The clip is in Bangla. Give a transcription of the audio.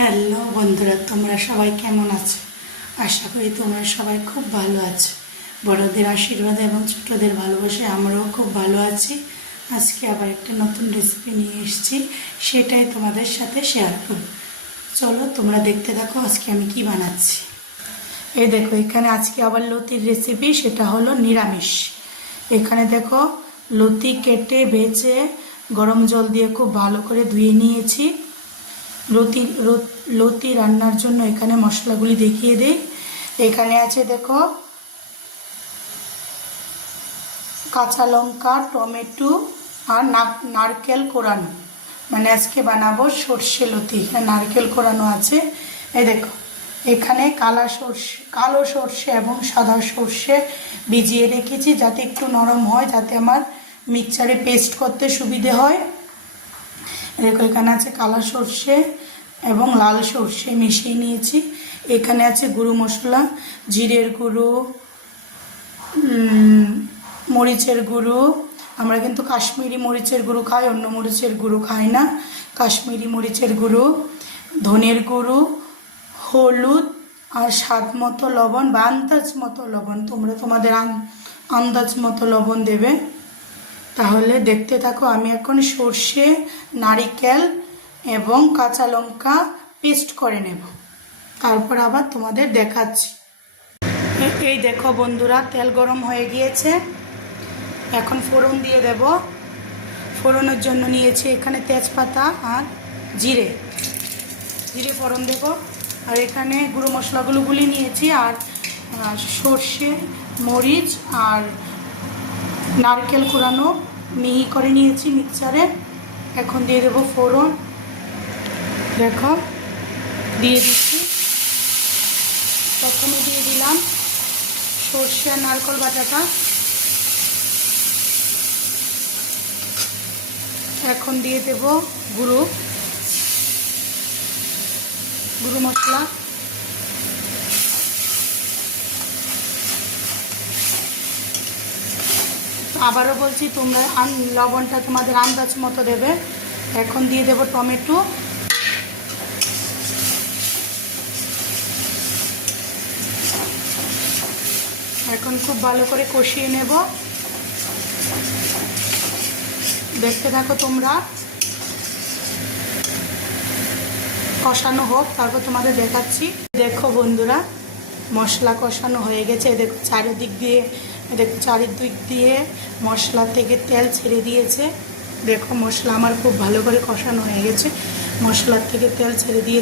হ্যালো বন্ধুরা, তোমরা সবাই কেমন আছো? আশা করি তোমরা সবাই খুব ভালো আছো। বড়দের আশীর্বাদ এবং ছোটদের ভালোবাসায় আমরাও খুব ভালো আছি। আজকে আবার একটা নতুন রেসিপি নিয়ে এসেছি, সেটাই তোমাদের সাথে শেয়ার করব। চলো তোমরা দেখতে থাকো আজকে আমি কি বানাচ্ছি। এই দেখো, এখানে আজকে আবার লতির রেসিপি, সেটা হলো নিরামিষ। এখানে দেখো, লতি কেটে বেছে গরম জল দিয়ে খুব ভালো করে ধুয়ে নিয়েছি। লতি রান্নার জন্য এখানে মশলাগুলি দেখিয়ে দেই। এখানে আছে দেখো, কাঁচা লঙ্কা, টমেটো আর নারকেল কোরানো, মানে আজকে বানাবো সর্ষে লতি। এখানে নারকেল কোরানো আছে। এই দেখো, এখানে কালো সর্ষে এবং সাদা সর্ষে ভিজিয়ে রেখেছি, যাতে একটু নরম হয়, যাতে আমার মিক্সচারে পেস্ট করতে সুবিধে হয়। দেখো, এখানে আছে কালো সর্ষে এবং লাল সর্ষে মিশিয়ে নিয়েছি। এখানে আছে গুঁড়ো মশলা, জিরের গুঁড়ো, মরিচের গুঁড়ো। আমরা কিন্তু কাশ্মীরি মরিচের গুঁড়ো খাই, অন্য মরিচের গুঁড়ো খাই না। কাশ্মীরি মরিচের গুঁড়ো, ধনের গুঁড়ো, হলুদ আর স্বাদ মতো লবণ বা আন্দাজ মতো লবণ। তোমরা তোমাদের আন্দাজ মতো লবণ দেবে। তাহলে দেখতে থাকো, আমি এখন সর্ষে, নারিকেল এবং কাঁচা লঙ্কা পেস্ট করে নেব, তারপর আবার তোমাদের দেখাচ্ছি। এই দেখো বন্ধুরা, তেল গরম হয়ে গিয়েছে। এখন ফোড়ন দিয়ে দেব। ফোড়নের জন্য নিয়েছি এখানে তেজপাতা আর জিরে ফোড়ন দেব। আর এখানে গুঁড়ো মশলাগুলো গুলিয়ে নিয়েছি, আর সর্ষে, মরিচ আর নারকেল কোরানো মিহি করে নিয়েছি মিক্সচারে। এখন দিয়ে দেবো ফোড়ন। দেখো, দিয়ে দিচ্ছি। প্রথমে দিয়ে দিলাম সর্ষে আর নারকেল বাটাটা। এখন দিয়ে দেব গুঁড়ো মশলা। আবারও বলছি, তোমরা লবণটা তোমাদের আন্দাজ মতো দেবে। এখন দিয়ে দেব টমেটো। এখন খুব ভালো করে কষিয়ে নেব। দেখতে থাকো তোমরা, কষানো হোক, তারপর তোমাদের দেখাচ্ছি। দেখো বন্ধুরা, মশলা কষানো হয়ে গেছে। দেখো চারিদিক দিয়ে মশলা থেকে তেল ছেড়ে দিয়েছে। দেখো, মশলা আমার খুব ভালো করে কষানো হয়ে গেছে। মশলার থেকে তেল ছেড়ে দিয়ে